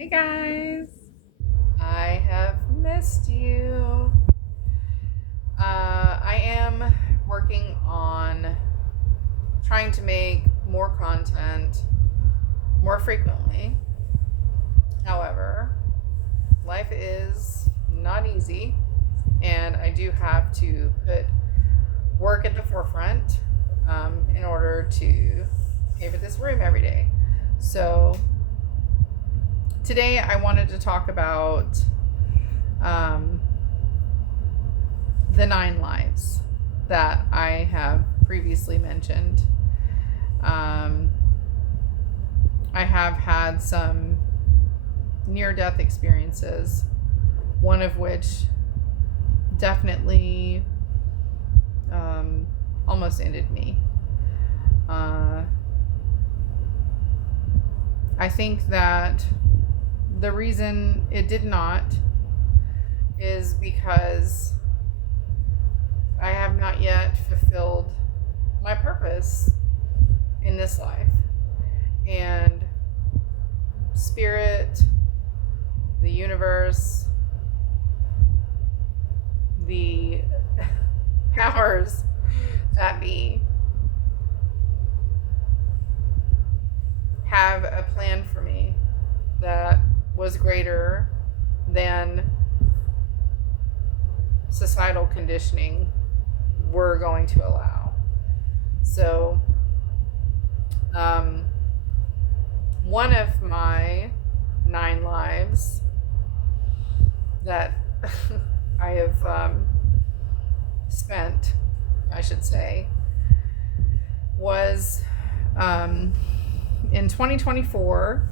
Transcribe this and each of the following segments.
Hey guys, I have missed you. I am working on trying to make more content more frequently. However, life is not easy, and I do have to put work at the forefront in order to pay for this room every day. So, today I wanted to talk about the 9 lives that I have previously mentioned. I have had some near-death experiences, one of which definitely almost ended me. I think that the reason it did not is because I have not yet fulfilled my purpose in this life. And spirit, the universe, the powers that be have a plan for me that was greater than societal conditioning we're going to allow. So, one of my 9 lives that I have spent, I should say, was in 2024.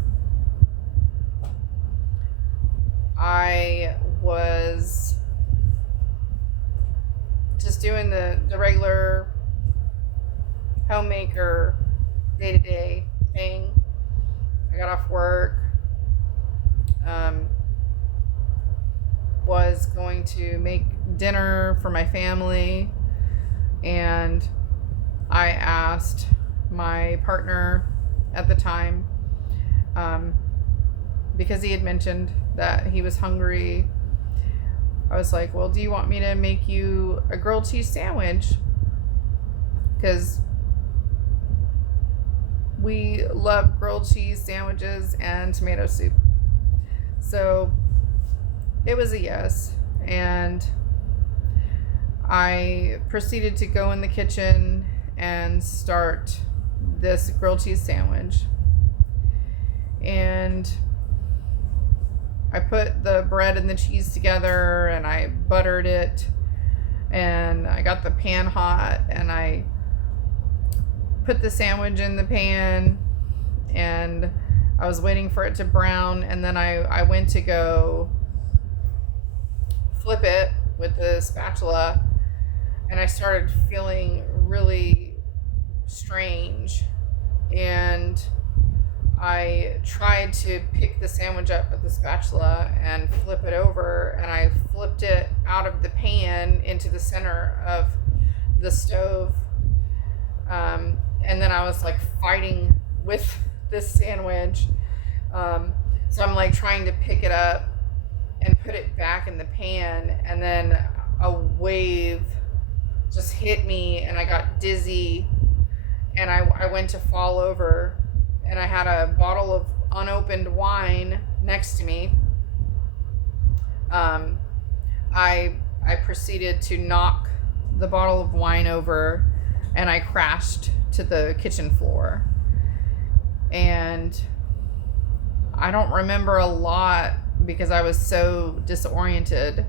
I was just doing the regular homemaker day-to-day thing. I got off work, was going to make dinner for my family, and I asked my partner at the time, because he had mentioned that he was hungry. I was like, well, do you want me to make you a grilled cheese sandwich? Because we love grilled cheese sandwiches and tomato soup. So it was a yes. And I proceeded to go in the kitchen and start this grilled cheese sandwich. And I put the bread and the cheese together, and I buttered it, and I got the pan hot, and I put the sandwich in the pan, and I was waiting for it to brown, and then I went to go flip it with the spatula, and I started feeling really strange, and I tried to pick the sandwich up with the spatula and flip it over, and I flipped it out of the pan into the center of the stove. And then I was like fighting with this sandwich. So I'm like trying to pick it up and put it back in the pan, and then a wave just hit me, and I got dizzy, and I went to fall over. And I had a bottle of unopened wine next to me. I proceeded to knock the bottle of wine over, and I crashed to the kitchen floor. And I don't remember a lot because I was so disoriented,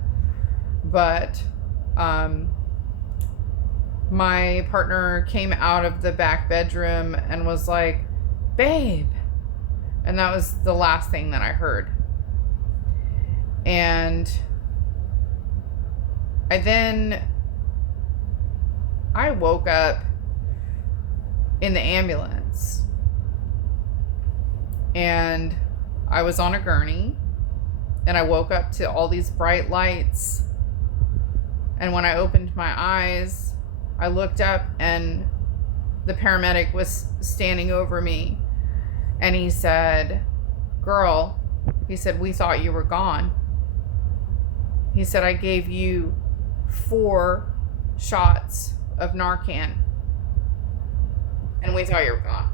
but my partner came out of the back bedroom and was like, babe. And that was the last thing that I heard. And I woke up in the ambulance, and I was on a gurney, and I woke up to all these bright lights. And when I opened my eyes, I looked up, and the paramedic was standing over me. And he said, girl, He said, we thought you were gone. He said, I gave you 4 shots of Narcan, and we thought you were gone.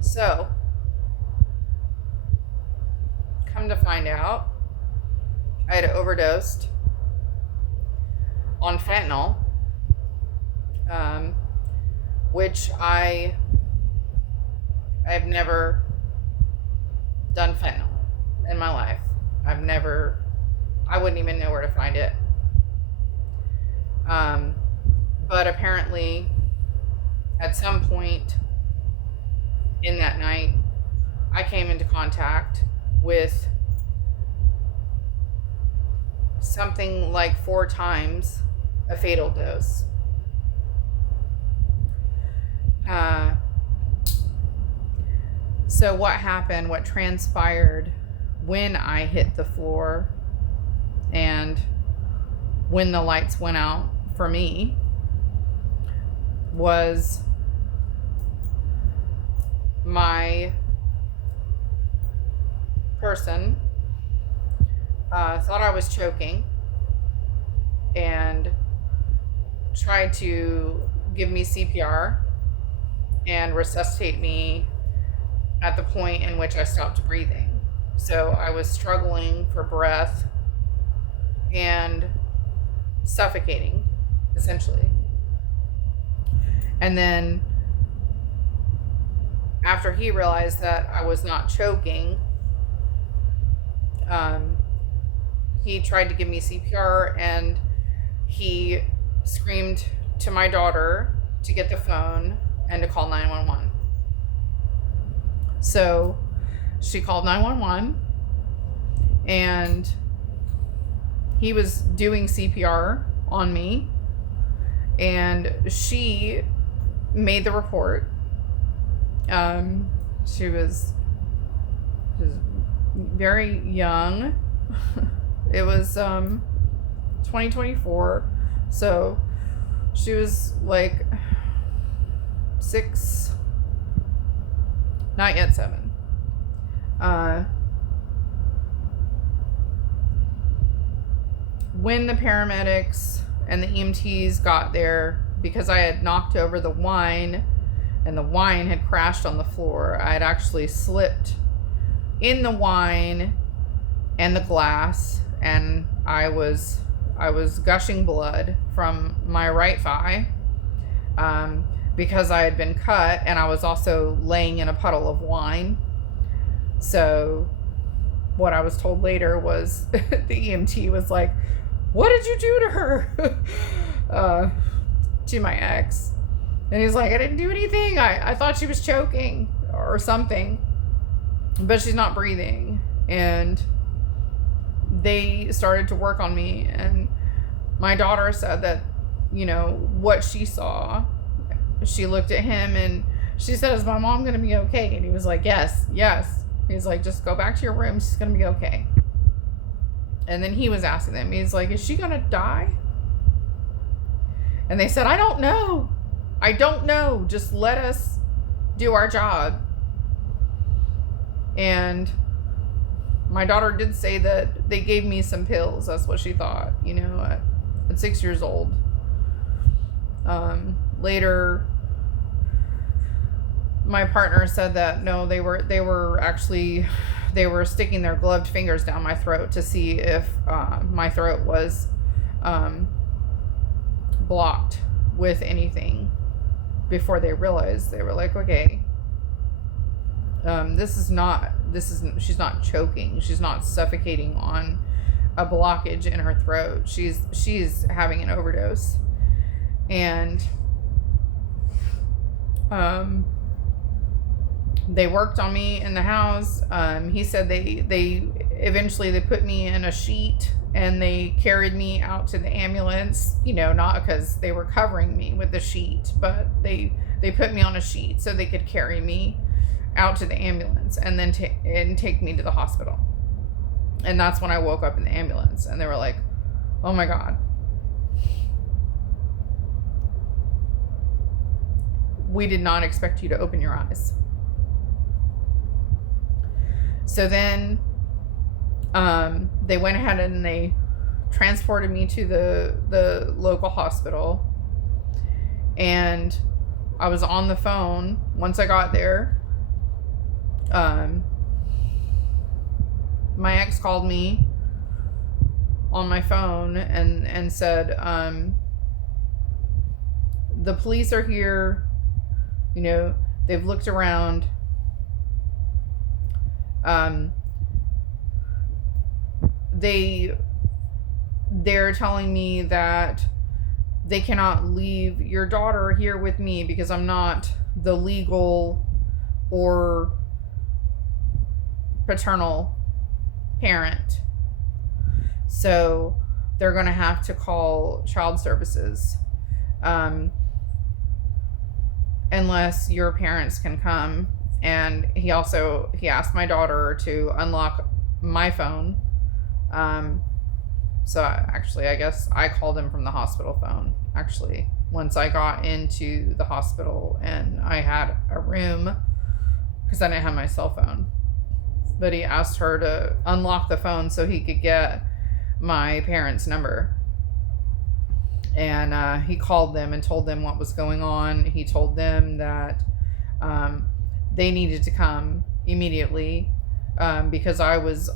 So, come to find out, I had overdosed on fentanyl, which I've never done fentanyl in my life. I wouldn't even know where to find it. But apparently, at some point in that night, I came into contact with something like 4 times a fatal dose. So what happened, what transpired when I hit the floor and when the lights went out for me was my person thought I was choking and tried to give me CPR and resuscitate me at the point in which I stopped breathing. So I was struggling for breath and suffocating, essentially. And then after he realized that I was not choking, he tried to give me CPR, and he screamed to my daughter to get the phone and to call 911. So she called 911, and he was doing CPR on me, and she made the report. She was very young. It was 2024, so she was like 6, not yet 7. When the paramedics and the EMTs got there, because I had knocked over the wine and the wine had crashed on the floor, I had actually slipped in the wine and the glass, and I was gushing blood from my right thigh, because I had been cut, and I was also laying in a puddle of wine. So what I was told later was the EMT was like, what did you do to her? To my ex. And he's like, I didn't do anything. I thought she was choking or something, but she's not breathing. And they started to work on me, and my daughter said that, what she saw, she looked at him and she said, is my mom going to be okay? And he was like, yes. He's like, just go back to your room. She's going to be okay. And then he was asking them, he's like, is she going to die? And they said, I don't know. Just let us do our job. And my daughter did say that they gave me some pills. That's what she thought, at 6 years old. Later, my partner said that no, they were sticking their gloved fingers down my throat to see if my throat was blocked with anything before they realized. They were like, okay, she's not choking. She's not suffocating on a blockage in her throat. She's having an overdose. And they worked on me in the house. He said they eventually put me in a sheet and they carried me out to the ambulance, not because they were covering me with the sheet, but they put me on a sheet so they could carry me out to the ambulance and then take me to the hospital. And that's when I woke up in the ambulance, and they were like, oh my God, we did not expect you to open your eyes. So then they went ahead and they transported me to the local hospital, and I was on the phone once I got there. My ex called me on my phone and said, the police are here, you know, they've looked around, they're telling me that they cannot leave your daughter here with me because I'm not the legal or paternal parent. So they're going to have to call child services, unless your parents can come. And he asked my daughter to unlock my phone. So actually, I guess I called him from the hospital phone, actually, once I got into the hospital and I had a room, because I didn't have my cell phone. But he asked her to unlock the phone so he could get my parents' number. And he called them and told them what was going on. He told them that they needed to come immediately, because I was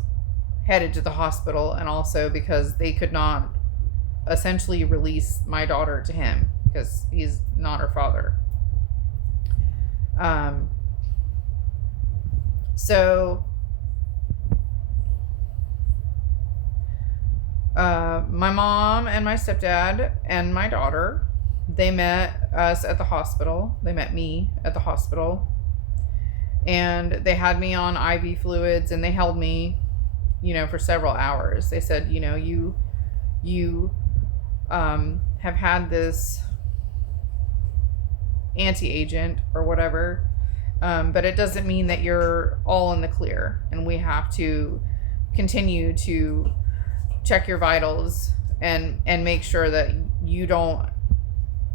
headed to the hospital, and also because they could not essentially release my daughter to him because he's not her father. So my mom and my stepdad and my daughter, they met us at the hospital. They met me at the hospital, and they had me on IV fluids, and they held me, for several hours. They said, you have had this anti-agent or whatever, but it doesn't mean that you're all in the clear, and we have to continue to check your vitals and make sure that you don't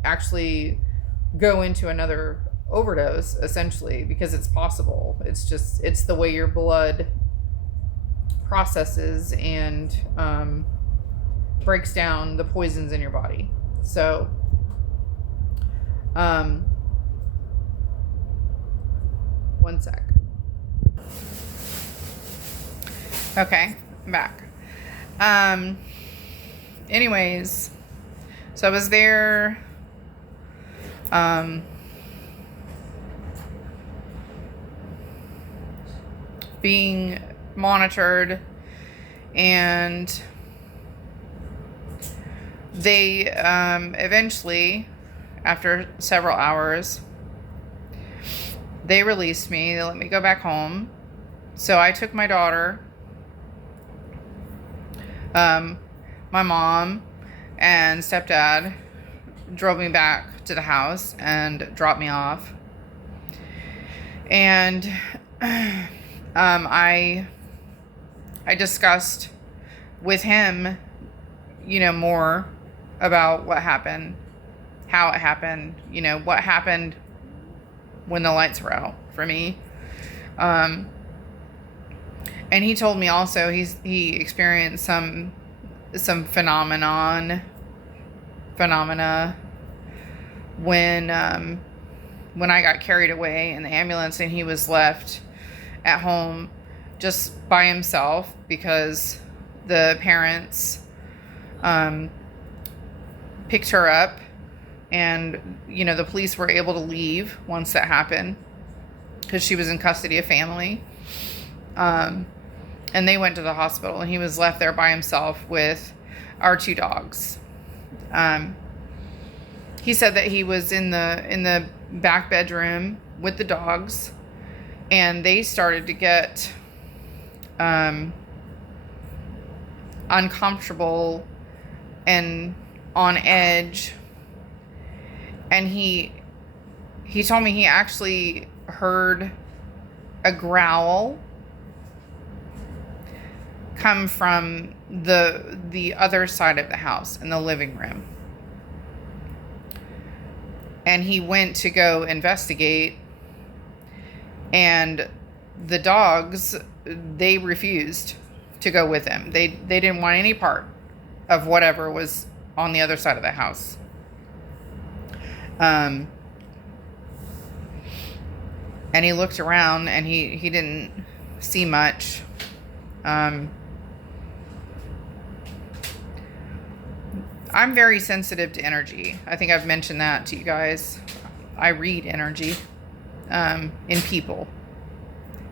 actually go into another overdose, essentially, because it's possible. It's the way your blood processes and breaks down the poisons in your body. So one sec. Okay, I'm back. Anyways, so I was there being monitored, and they eventually, after several hours, they released me. They let me go back home. So I took my daughter, my mom and stepdad drove me back to the house and dropped me off. And I discussed with him, more about what happened, how it happened, what happened when the lights were out for me. And he told me also he experienced some phenomena when I got carried away in the ambulance, and he was left at home just by himself because the parents picked her up, and the police were able to leave once that happened because she was in custody of family, and they went to the hospital, and he was left there by himself with our two dogs. He said that he was in the back bedroom with the dogs, and they started to get uncomfortable and on edge. And he told me he actually heard a growl come from the other side of the house in the living room. And he went to go investigate, and the dogs, they refused to go with him. They didn't want any part of whatever was on the other side of the house. And he looked around and he didn't see much. I'm very sensitive to energy. I think I've mentioned that to you guys. I read energy in people,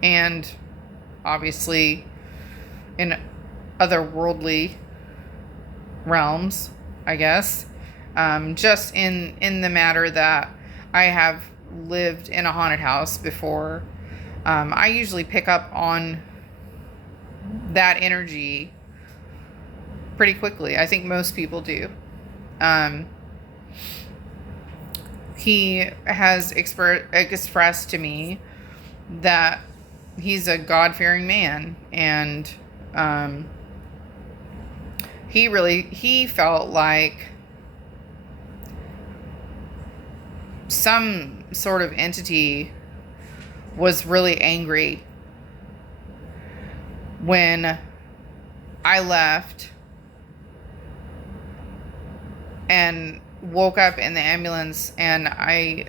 and obviously in otherworldly realms, I guess. Just in the matter that I have lived in a haunted house before, I usually pick up on that energy pretty quickly. I think most people do. He has expressed to me that he's a God-fearing man, and he felt like some sort of entity was really angry when I left and woke up in the ambulance and I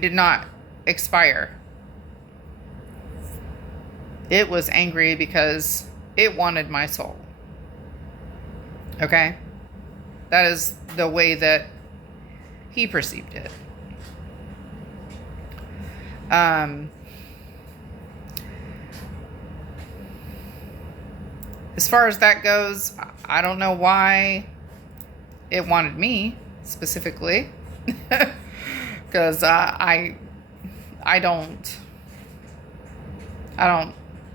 did not expire. It was angry because it wanted my soul. Okay? That is the way that he perceived it. As far as that goes, I don't know why it wanted me specifically, because I don't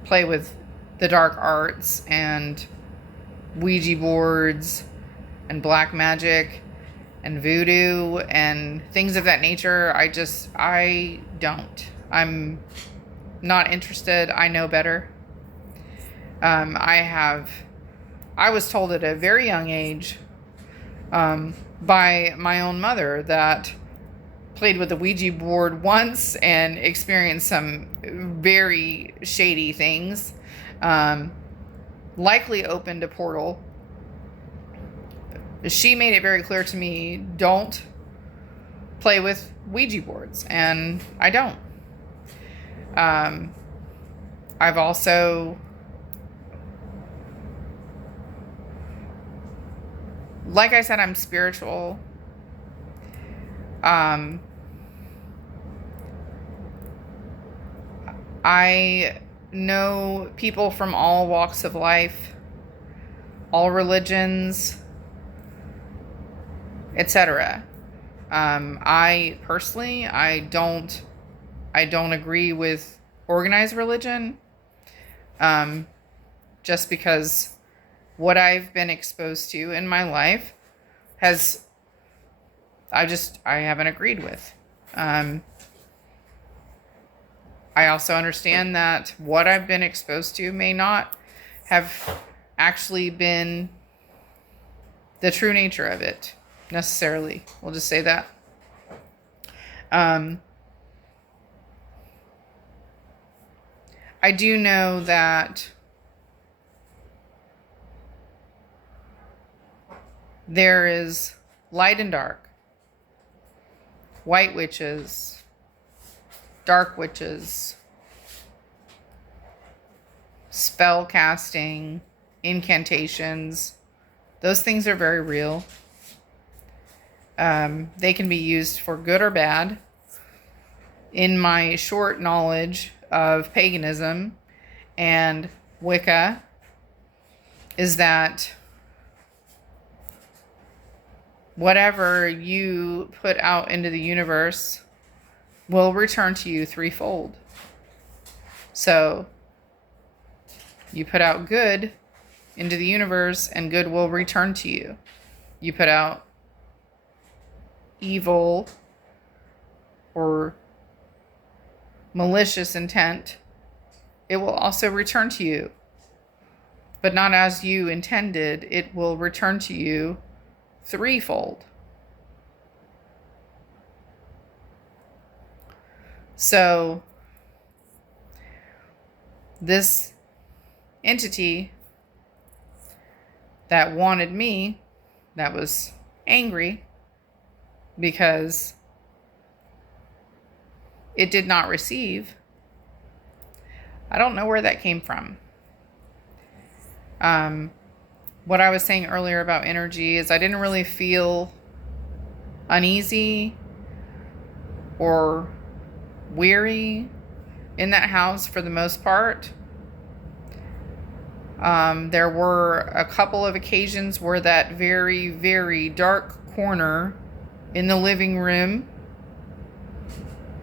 play with the dark arts and Ouija boards and black magic and voodoo and things of that nature. I don't. I'm not interested. I know better. I was told at a very young age by my own mother that played with the Ouija board once and experienced some very shady things. Likely opened a portal. She made it very clear to me, don't play with Ouija boards, and I don't. I've also, like I said, I'm spiritual. I know people from all walks of life, all religions, etc. I personally, I don't agree with organized religion, just because what I've been exposed to in my life I haven't agreed with. I also understand that what I've been exposed to may not have actually been the true nature of it necessarily. We'll just say that. I do know that there is light and dark, white witches, dark witches, spell casting, incantations. Those things are very real. They can be used for good or bad. In my short knowledge of paganism and Wicca, is that whatever you put out into the universe will return to you threefold. So you put out good into the universe and good will return to you. You put out evil or malicious intent, it will also return to you. But not as you intended, it will return to you threefold. So this entity that wanted me, that was angry because it did not receive. I don't know where that came from. What I was saying earlier about energy is I didn't really feel uneasy or weary in that house for the most part. There were a couple of occasions where that very, very dark corner in the living room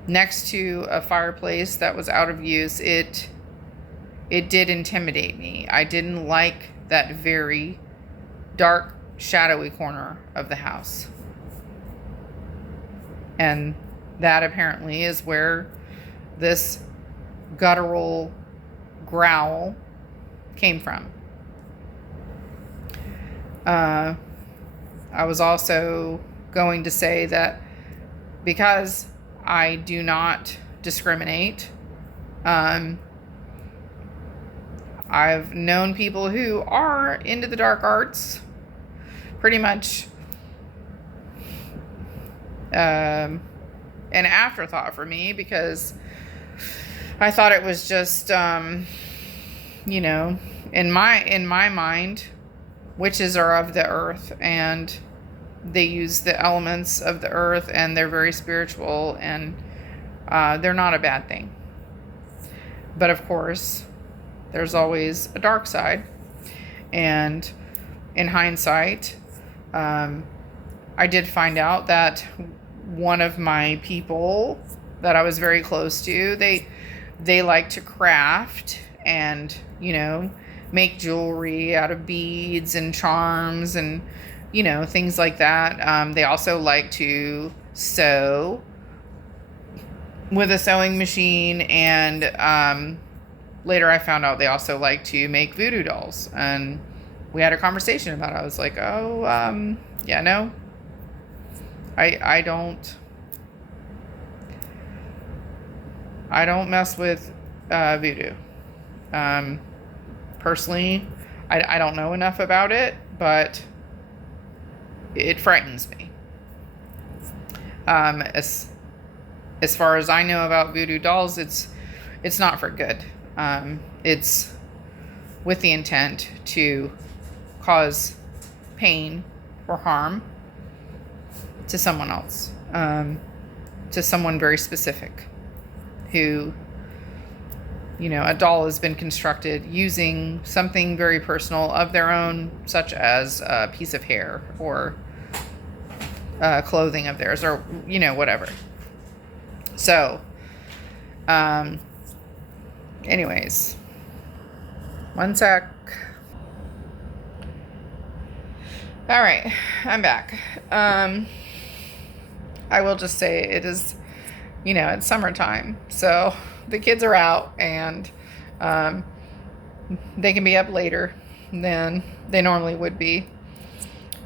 next to a fireplace that was out of use, it did intimidate me. I didn't like that very dark, shadowy corner of the house. And that apparently is where this guttural growl came from. I was also going to say that because I do not discriminate, I've known people who are into the dark arts, pretty much an afterthought for me, because I thought it was just, in my mind, witches are of the earth, and they use the elements of the earth, and they're very spiritual, and they're not a bad thing. But of course, there's always a dark side. And in hindsight, I did find out that one of my people that I was very close to, they like to craft and, make jewelry out of beads and charms and, things like that. They also like to sew with a sewing machine, and later I found out they also like to make voodoo dolls, and we had a conversation about it. I was like, no, I don't mess with voodoo. Personally, I don't know enough about it, but it frightens me. As far as I know about voodoo dolls, it's not for good. It's with the intent to cause pain or harm to someone else, to someone very specific who, a doll has been constructed using something very personal of their own, such as a piece of hair or clothing of theirs, or, whatever. So, anyways, one sec. All right, I'm back. I will just say it is, it's summertime, so the kids are out, and they can be up later than they normally would be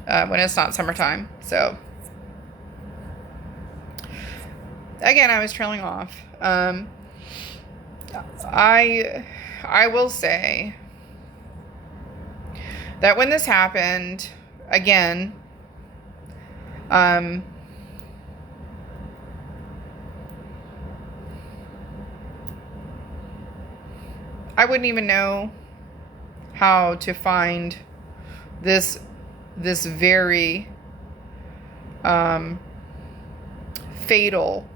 when it's not summertime. So again, I was trailing off. I will say that when this happened, again, I wouldn't even know how to find this very fatal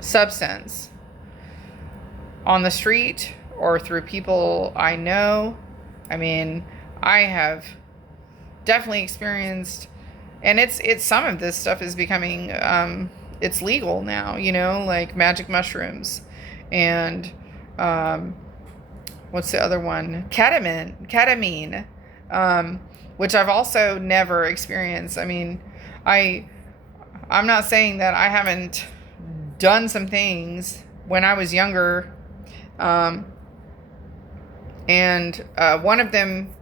substance on the street or through people I know. I mean, I have definitely experienced, and it's some of this stuff is becoming it's legal now, like magic mushrooms and what's the other one? Ketamine, which I've also never experienced. I mean, I'm not saying that I haven't done some things when I was younger, and one of them,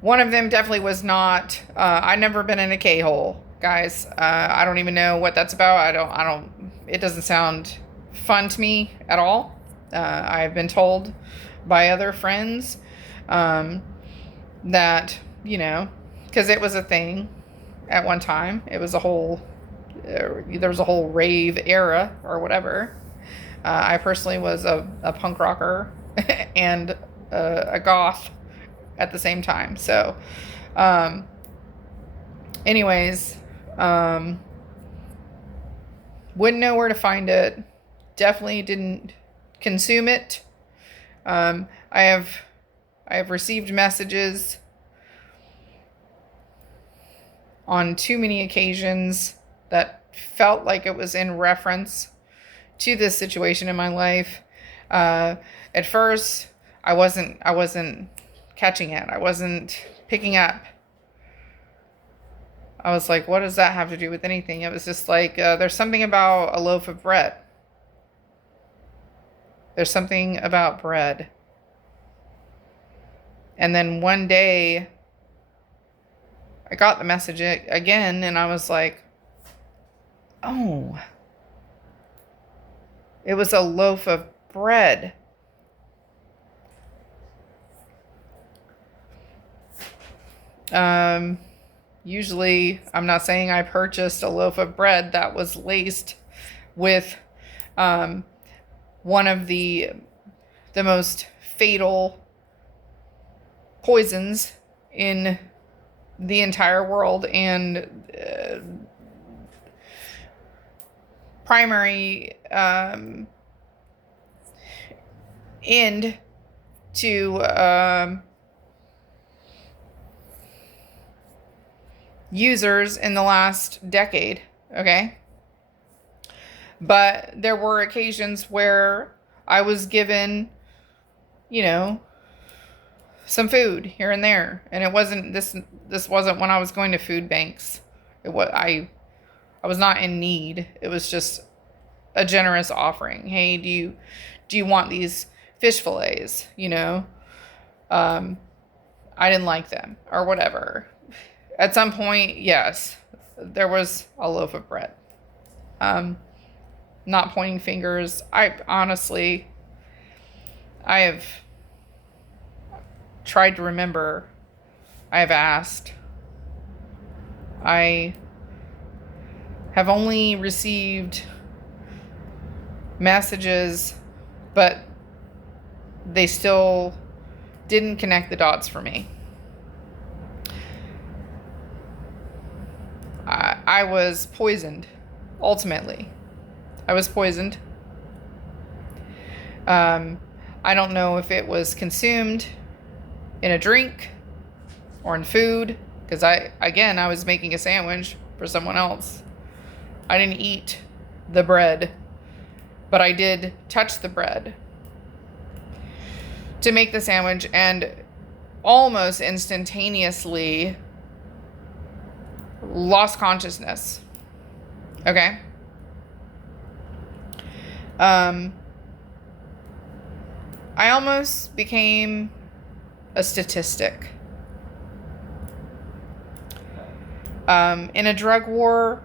one of them definitely was not. I've never been in a K-hole, guys. I don't even know what that's about. I don't. It doesn't sound fun to me at all. I've been told by other friends that, because it was a thing at one time. It was there was a whole rave era or whatever. I personally was a punk rocker and a goth at the same time. So, anyways, wouldn't know where to find it. Definitely didn't consume it. I have received messages on too many occasions that felt like it was in reference to this situation in my life. At first, I wasn't catching it. I wasn't picking up. I was like, what does that have to do with anything? It was just like, there's something about a loaf of bread. There's something about bread. And then one day, I got the message again, and I was like, oh, it was a loaf of bread. Usually, I'm not saying I purchased a loaf of bread that was laced with one of the most fatal poisons in the entire world, and primary end to users in the last decade, okay? But there were occasions where I was given, some food here and there, and it wasn't this wasn't when I was going to food banks. I was not in need. It was just a generous offering. Hey, do you want these fish fillets? I didn't like them or whatever. At some point, yes, there was a loaf of bread. Not pointing fingers. I have tried to remember. I have asked. I have only received messages, but they still didn't connect the dots for me. I was poisoned, ultimately. I was poisoned. I don't know if it was consumed in a drink or in food, because I was making a sandwich for someone else. I didn't eat the bread, but I did touch the bread to make the sandwich, and almost instantaneously lost consciousness. Okay? I almost became a statistic. In a drug war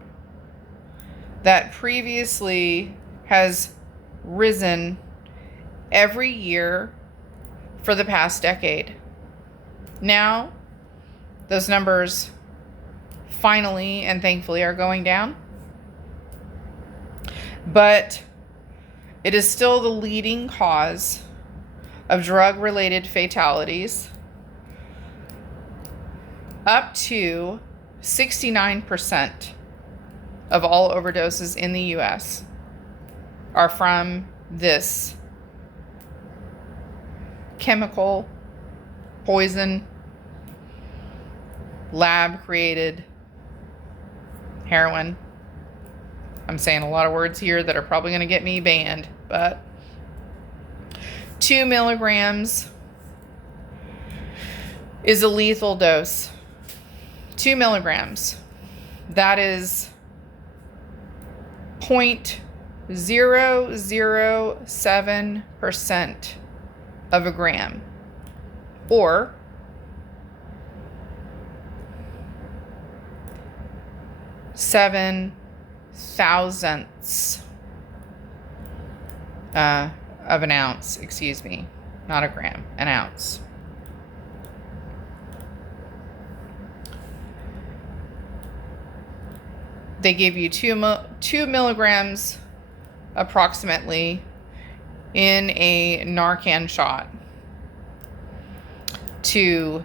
that previously has risen every year for the past decade. Now, those numbers finally and thankfully are going down. But it is still the leading cause of drug-related fatalities. Up to 69% of all overdoses in the U.S. are from this chemical poison, lab-created heroin. I'm saying a lot of words here that are probably going to get me banned, but 2 milligrams is a lethal dose. 2 milligrams. That is 0.007% of a gram, or 7 thousandths of an ounce, excuse me, not a gram, an ounce. They give you 2 milligrams approximately in a Narcan shot to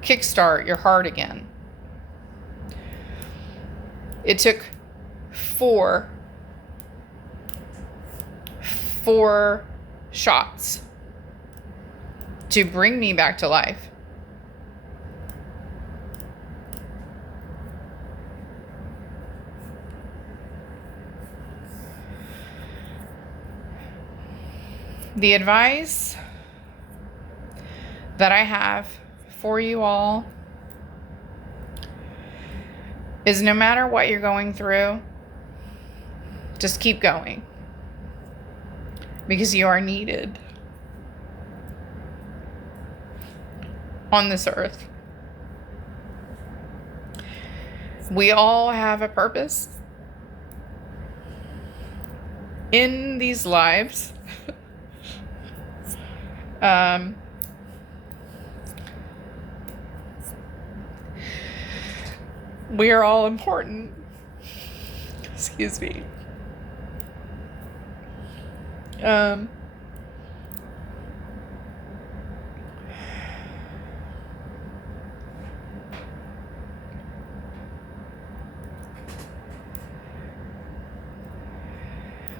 kickstart your heart again. It took four shots to bring me back to life. The advice that I have for you all is no matter what you're going through, just keep going, because you are needed on this earth. We all have a purpose in these lives. We are all important. Excuse me.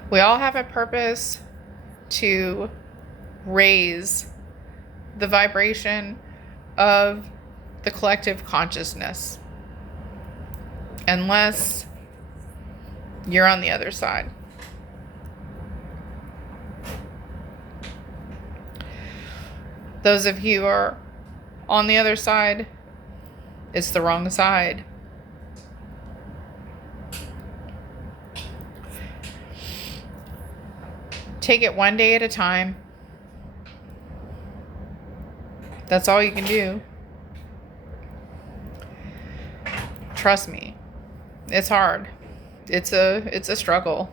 We all have a purpose to raise the vibration of the collective consciousness, unless you're on the other side. Those of you who are on the other side, it's the wrong side. Take it one day at a time. That's all you can do. Trust me, it's hard. It's a struggle.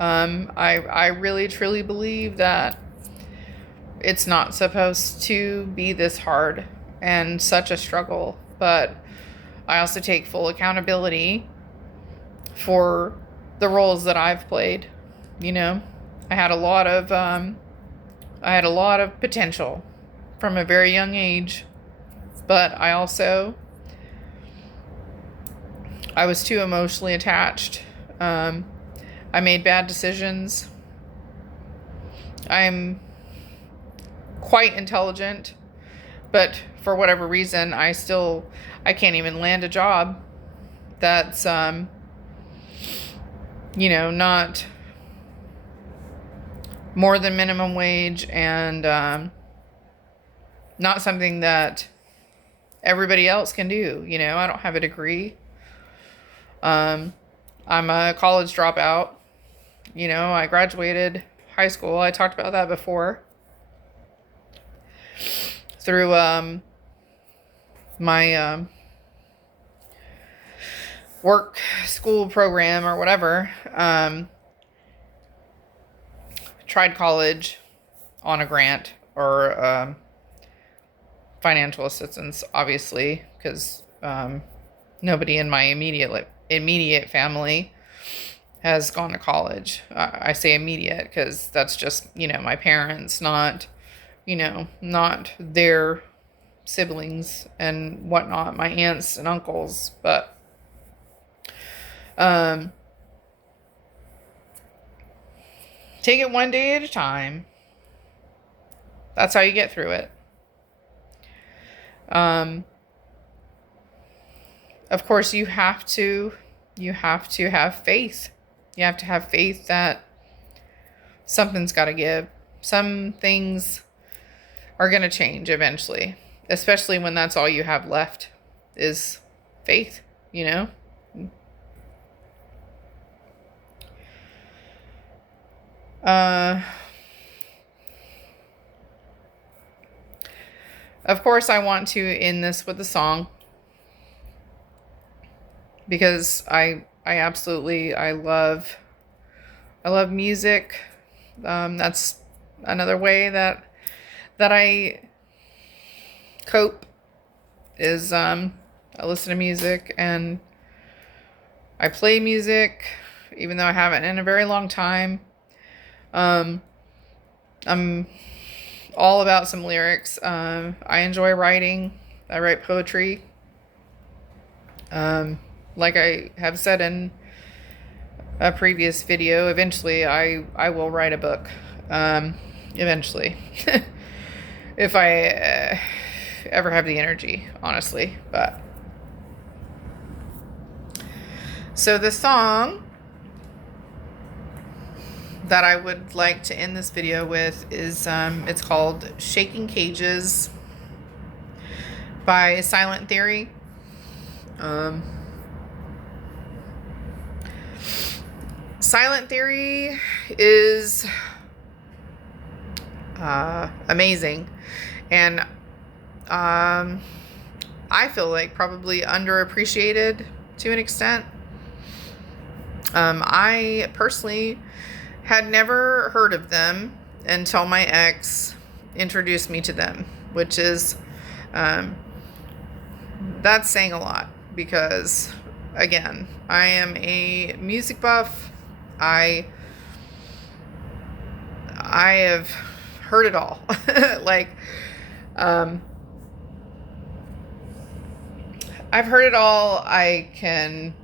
I really truly believe that it's not supposed to be this hard and such a struggle, but I also take full accountability for the roles that I've played. You know, I had a lot of potential from a very young age, but I was too emotionally attached. I made bad decisions. I'm quite intelligent, but for whatever reason, I can't even land a job that's, not more than minimum wage, and not something that everybody else can do. I don't have a degree. I'm a college dropout. I graduated high school. I talked about that before. Through my work school program or whatever. Tried college on a grant or financial assistance, obviously, because nobody in my immediate family has gone to college. I say immediate because that's just, my parents, not their siblings and whatnot, my aunts and uncles, but take it one day at a time. That's how you get through it. Of course, you have to have faith. You have to have faith that something's got to give. Some things are going to change eventually, especially when that's all you have left is faith, Of course, I want to end this with a song, because I I love music. That's another way that I cope is I listen to music and I play music, even though I haven't in a very long time. I'm all about some lyrics. I enjoy writing. I write poetry. Like I have said in a previous video, eventually I will write a book. Eventually. If I ever have the energy, honestly. But so the song that I would like to end this video with is it's called Shaking Cages by Silent Theory. Silent Theory is amazing, and I feel like probably underappreciated to an extent. I personally had never heard of them until my ex introduced me to them, which is that's saying a lot because, again, I am a music buff. I have heard it all. Like, I've heard it all. I can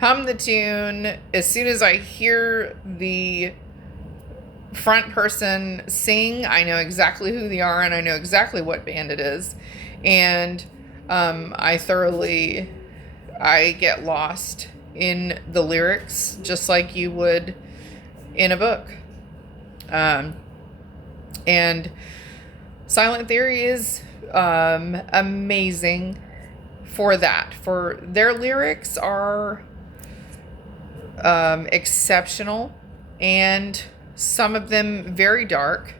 hum the tune. As soon as I hear the front person sing, I know exactly who they are and I know exactly what band it is. And I get lost in the lyrics just like you would in a book. And Silent Theory is amazing for that. For their lyrics are exceptional, and some of them very dark.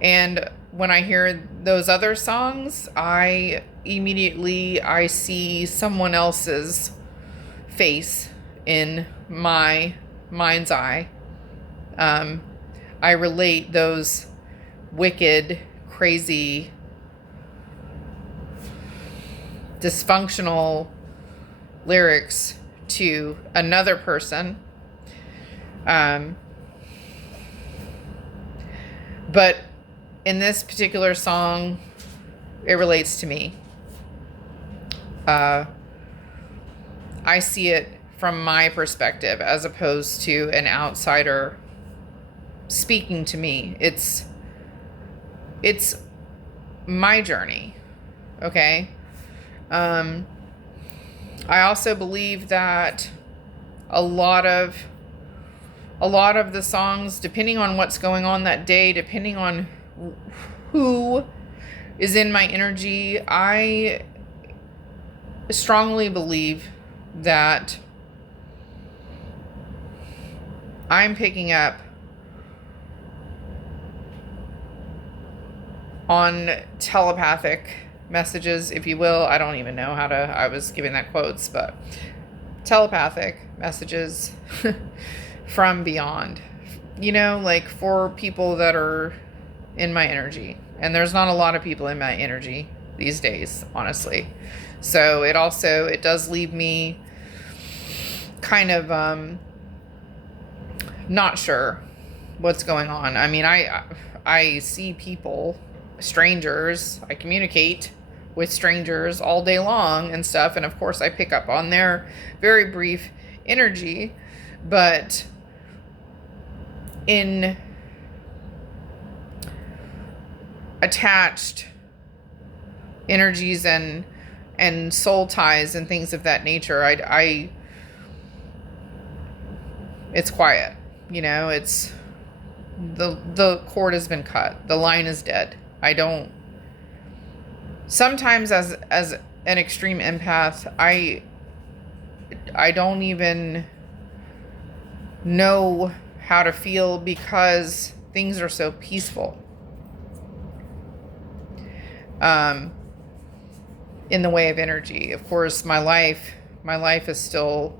And when I hear those other songs, I see someone else's face in my mind's eye. I relate those wicked, crazy, dysfunctional lyrics to another person. But in this particular song, it relates to me. I see it from my perspective as opposed to an outsider speaking to me. It's my journey. Okay. I also believe that a lot of the songs, depending on what's going on that day, depending on who is in my energy, I strongly believe that I'm picking up on telepathic messages, if you will. I don't even know I was giving that quotes, but telepathic messages from beyond, like for people that are in my energy. And there's not a lot of people in my energy these days, honestly. So it does leave me kind of not sure what's going on. I mean, I see people, strangers. I communicate with strangers all day long and stuff, and of course I pick up on their very brief energy, but in attached energies and soul ties and things of that nature, it's quiet. It's the cord has been cut. The line is dead. Sometimes as an extreme empath, I don't even know how to feel because things are so peaceful. In the way of energy. Of course, my life is still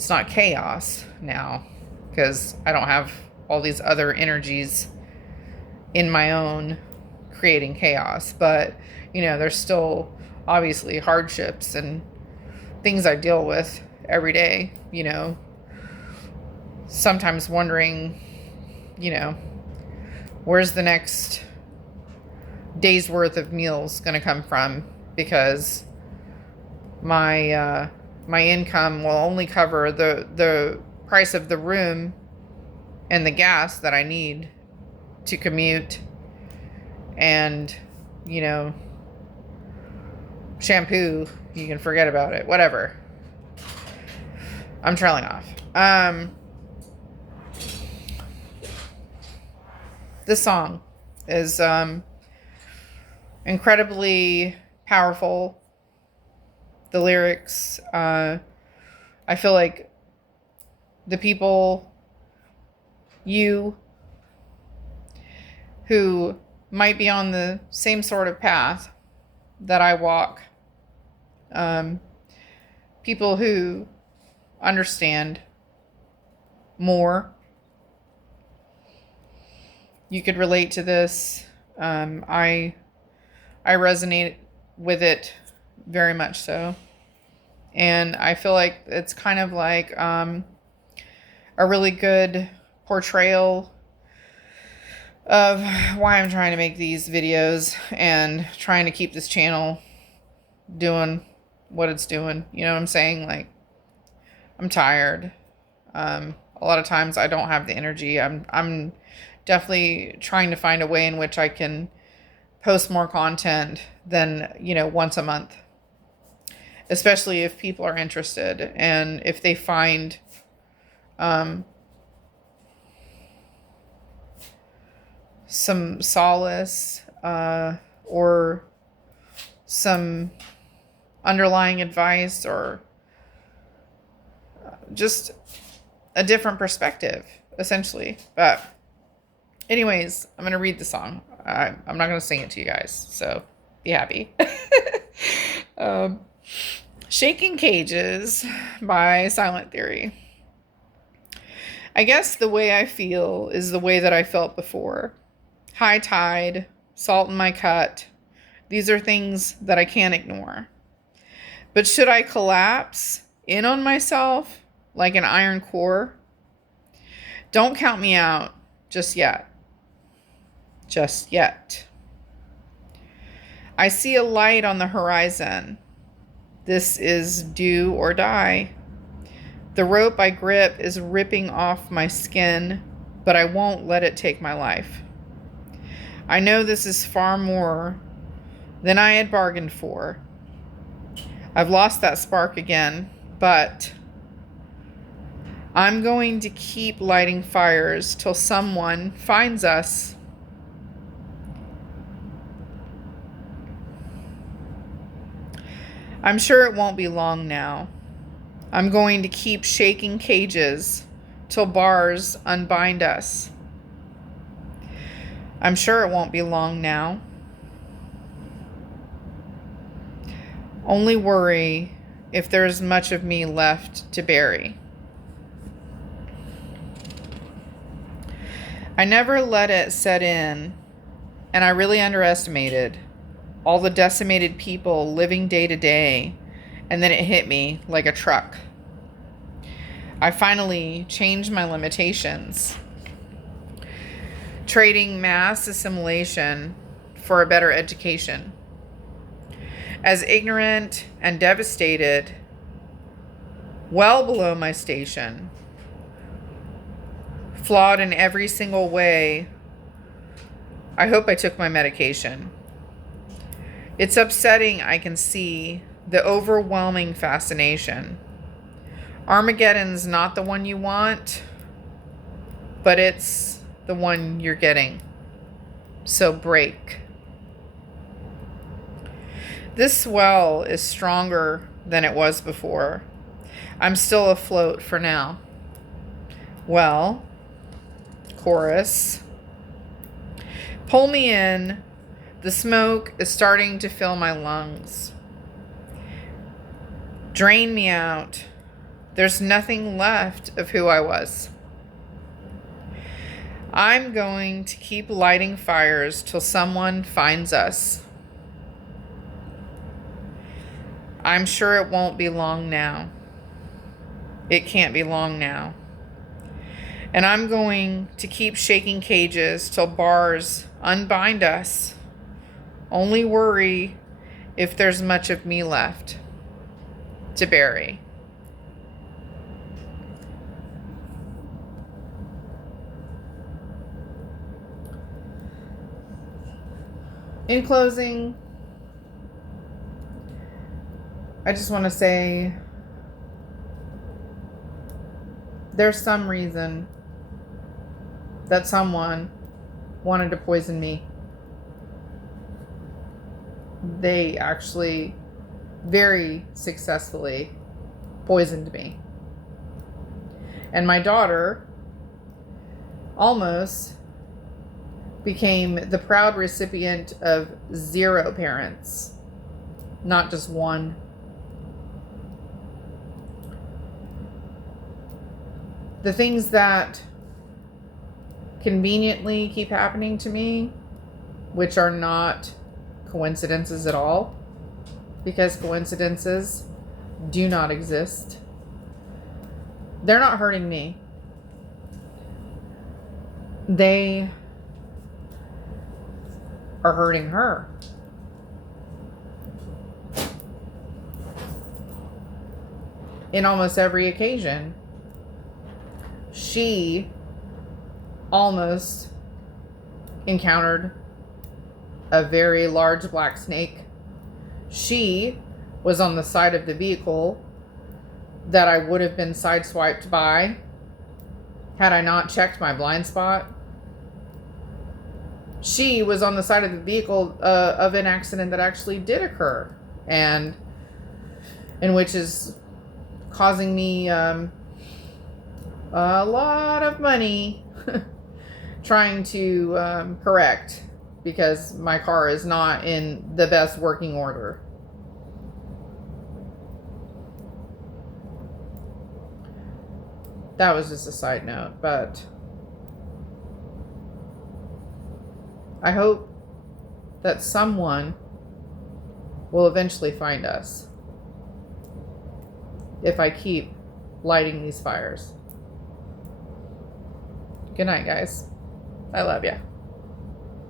it's not chaos now because I don't have all these other energies in my own creating chaos. But, there's still obviously hardships and things I deal with every day, sometimes wondering, where's the next day's worth of meals going to come from, because my income will only cover the price of the room and the gas that I need to commute, and shampoo, you can forget about it, whatever. I'm trailing off. This song is incredibly powerful. The lyrics, I feel like the people, you, who might be on the same sort of path that I walk, people who understand more, you could relate to this. I resonate with it very much so. And I feel like it's kind of like a really good portrayal of why I'm trying to make these videos and trying to keep this channel doing what it's doing. You know what I'm saying? Like, I'm tired. A lot of times I don't have the energy. I'm definitely trying to find a way in which I can post more content than, once a month. Especially if people are interested and if they find some solace or some underlying advice or just a different perspective, essentially. But anyways, I'm going to read the song. I'm not going to sing it to you guys, so be happy. Shaking Cages by Silent Theory. I guess the way I feel is the way that I felt before. High tide, salt in my cut. These are things that I can't ignore. But should I collapse in on myself like an iron core? Don't count me out just yet. Just yet. I see a light on the horizon. This is do or die. The rope I grip is ripping off my skin, but I won't let it take my life. I know this is far more than I had bargained for. I've lost that spark again, but I'm going to keep lighting fires till someone finds us. I'm sure it won't be long now. I'm going to keep shaking cages till bars unbind us. I'm sure it won't be long now. Only worry if there's much of me left to bury. I never let it set in, and I really underestimated all the decimated people living day to day, and then it hit me like a truck. I finally changed my limitations, trading mass assimilation for a better education. As ignorant and devastated, well below my station, flawed in every single way, I hope I took my medication. It's upsetting I can see the overwhelming fascination. Armageddon's not the one you want, but it's the one you're getting. So break. This swell is stronger than it was before. I'm still afloat for now. Well, chorus. Pull me in. The smoke is starting to fill my lungs. Drain me out. There's nothing left of who I was. I'm going to keep lighting fires till someone finds us. I'm sure it won't be long now. It can't be long now. And I'm going to keep shaking cages till bars unbind us. Only worry if there's much of me left to bury. In closing, I just want to say there's some reason that someone wanted to poison me. They actually very successfully poisoned me. And my daughter almost became the proud recipient of 0 parents, not just one. The things that conveniently keep happening to me, which are not coincidences at all, because coincidences do not exist. They're not hurting me. They are hurting her. In almost every occasion, she almost encountered a very large black snake. She was on the side of the vehicle that I would have been sideswiped by had I not checked my blind spot. She was on the side of the vehicle of an accident that actually did occur, and which is causing me a lot of money trying to correct, because my car is not in the best working order. That was just a side note, but I hope that someone will eventually find us if I keep lighting these fires. Good night, guys. I love ya.